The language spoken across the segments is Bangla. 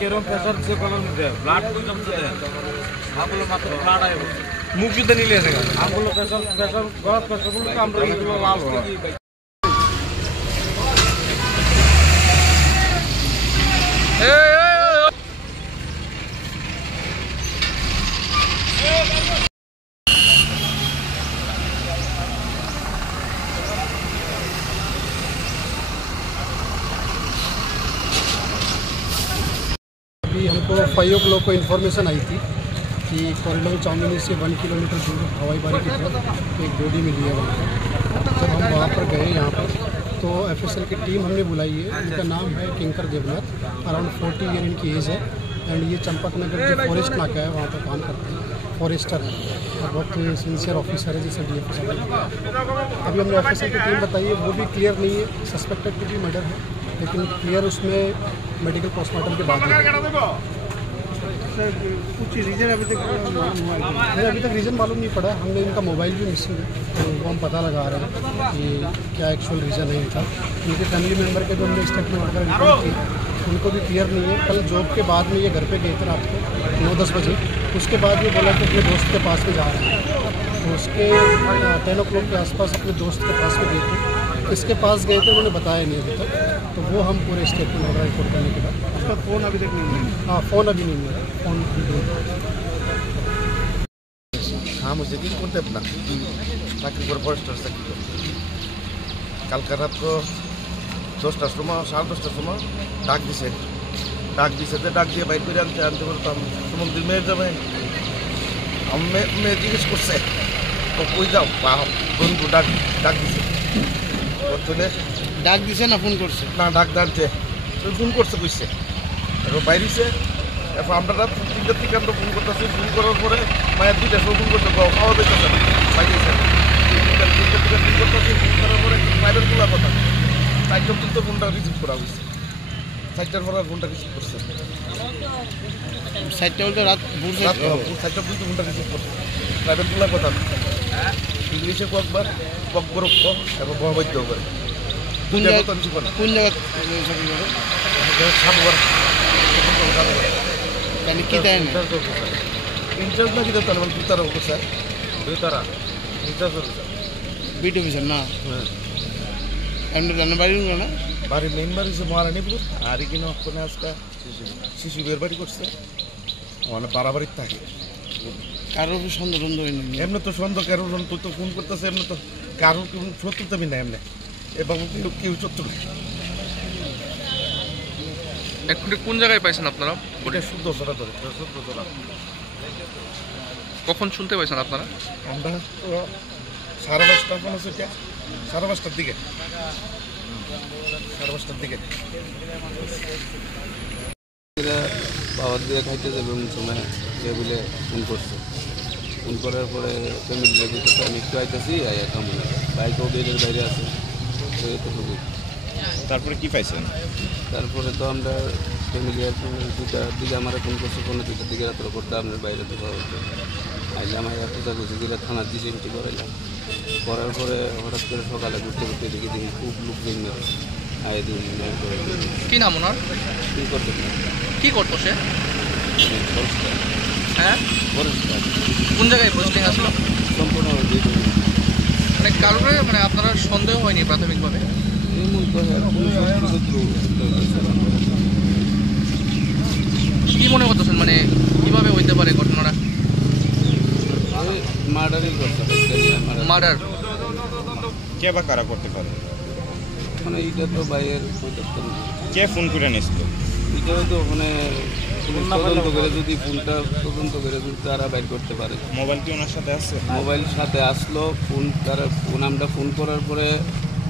কেরম প্রেসার চেক করার মধ্যে ব্লাড জমছে আমগুলো মাত্র ব্লাড আয় মুখ যদি নিলে আমগুলো প্রেসার প্রেসার গড়াত প্রেসারগুলো আমরা এগুলো লাল হয়। हमको 5 o'clock को इन्फॉर्मेशन आई थी कि कॉरिडोर चांदनी से 1 किलोमीटर दूर हवाई बारी की तरफ एक बॉडी मिली है वहाँ पर। जब हम वहाँ पर गए यहाँ पर तो FSL की टीम हमने बुलाई है। इनका नाम है किंकर देवनाथ, अराउंड 40 ईयर इनकी एज है एंड ये चंपकनगर जो फॉरेस्ट नाका है वहाँ पर काम करते हैं, फॉरेस्टर है और बहुत सिंसियर ऑफिसर है जैसे DFO। अभी हमने FSL की टीम बताई है, वो भी क्लियर नहीं है, सस्पेक्टेड टू भी मर्डर है लेकिन क्लियर उसमें मेडिकल पोस्टमार्टम के बाद कुछ रीज़न अभी तक रीज़न मालूम नहीं पड़ा। हमने इनका मोबाइल भी मिसिंग है तो वो हम पता लगा रहे हैं कि क्या एक्चुअल रीज़न है इनका। इनके फैमिली मेम्बर के जो हमने स्टेटमेंट वगैरह इन्फॉर्म किए उनको भी क्लियर नहीं है। कल जॉब के बाद में ये घर पे गए थे रात को 9-10 बजे, उसके बाद ये बोला कि अपने दोस्त के पास में जा रहे हैं तो उसके 10 o'clock के आसपास अपने दोस्त के पास में गए थे। किसके पास गए थे उन्होंने बताया नहीं अभी तक, तो वो हम पूरे स्टेटमेंट वगैरह रिकॉर्ड करने के बाद। उसका फ़ोन अभी तक नहीं मिला? हाँ, फ़ोन अभी नहीं मिला, फ़ोन हाँ मुझे दिन कौन अपना চাকরি করে ফরেস্টার চাকরি করে কালকে রাত 10টার সময় 10:30টার সময় ডাক দিছে যে ডাক দিয়ে বাইর করে আনতে বলতাম সমুদ্রের মেয়ের যাবে আমি মেয়ে জিজ্ঞেস করছে তো কই যাও বন্ধু ডাক দিছে বলতে ডাক দিছে না ফোন করছে? না ডাক দাঁড়ছে ফোন করছে কইছে এবার বাইরেছে। এরপর আমরা রাত 3টার থেকে আমরা ফোন করতেছি, ফোন করার পরে মায়ের 2টার সময় ফোন করতে খাওয়া দিতেছে বাইরেছে 3টার থেকে ফোন করতেছি, ফোন করার পরে বাইরের খোলা কথা 4টার দিন তো ফোনটা রিসিভ করা হয়েছে, 4টার পরে ফোনটা রিসিভ করছে 4টা বলতে রাত 4টার দিন তো ফোনটা রিসিভ করছে প্রাইভেট খোলা কথা ইংলিশে কয়েকবার ককবরক এবং বহবৈদ্য করে কোন জায়গায় কি দেয় ইনচার্জ নাকি তার মানে dotara officer in charge beat officer না? এমনি জানেন বাড়ি না? বাড়ি মেইন বাড়ি হচ্ছে মহারানীপুর আর এখানে ওখানে আজকে শিশু বিয়ের বাড়ি করছে মানে বাড়াবাড়ির থাকে। কারোর সন্দেহ এমনি তো সন্দেহ কারোর তুই তো ফোন করতেছে এমনি তো কারোর কোনো শত্রুতা না এমনি এবং কেউ শত্রু এখন কোন জায়গায় পাইছেন আপনারা? ওটা শুদ্ধ ধরা কখন শুনতে পাইছেন আপনারা? আমরা 5:30 কোনো সেটা 5:30টার দিকে বাবার দিয়ে খাইতে যাবে এমন সময় যে বলে ফোন করছে। ফোন করার পরে ফ্যামিলি রেখেছে আমি একটু আইতেছি কেমন বাইকও বেডের বাইরে আছে এতটুকু। তারপরে কি পাইছেন? তারপরে তো আমরা ফ্যামিলি 2টার দিকে আমার ফোন করছে, 2টার দিকে রাত্র করতে আপনার বাইরে তো আইলে আমার রাত্রটা করছি দিলে থানার দিকে এন্ট্রি করাইলাম। করার পরে হঠাৎ করে সকালে ঘুরতে দেখি খুব লোক বেরিয়ে আয় দিন কি নাম ওনার? কি করতো সে? হ্যাঁ, কোন জায়গায় পোস্টিং আসলো? সম্পূর্ণ মানে কারোর মানে আপনারা সন্দেহ হয়নি প্রাথমিকভাবে? কি মনে করতেছেন মানে কিভাবে হইতে পারে ঘটনাটা? মার্ডার কে বা কারা করতে পারে মানে এইটা তো বাইরের কে ফোন করে নিয়েছিল? এটাও তো মানে তদন্ত করে যদি তদন্ত করে যদি তারা বাইর করতে পারে। মোবাইল কি ওনার সাথে আছে? মোবাইল সাথে আসলো, আমরা ফোন করার পরে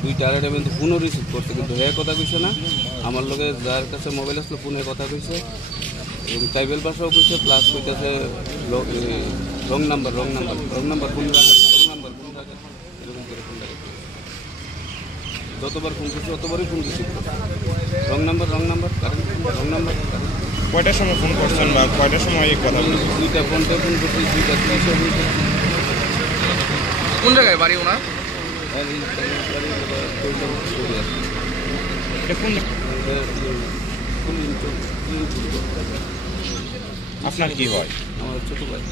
2টা টাইমে তো ফোনও রিসিভ করছে কিন্তু হ্যাঁ কথা কইছে না। আমার লগে যার কাছে মোবাইল আসলো ফোনে কথা কইছে এবং ট্রাইবেল ভাষাও কইছে প্লাস কইতেছে রং নাম্বার ফোন এরকম করে ফোন লাগে। যতবার ফোন করছে ততবারই ফোন রিসিভ করছে রং নাম্বার কয়টার সময় ফোন করছেন বা কয়টার সময় এই কথা বলছেন? 2টা ফোনটা ফোন করছি 2টা 30 কোন জায়গায় বাড়ি ওনার? বাড়ি বাড়ি করে আসে এটা কোন আপনার কি হয়? আমার ছোটো ভাই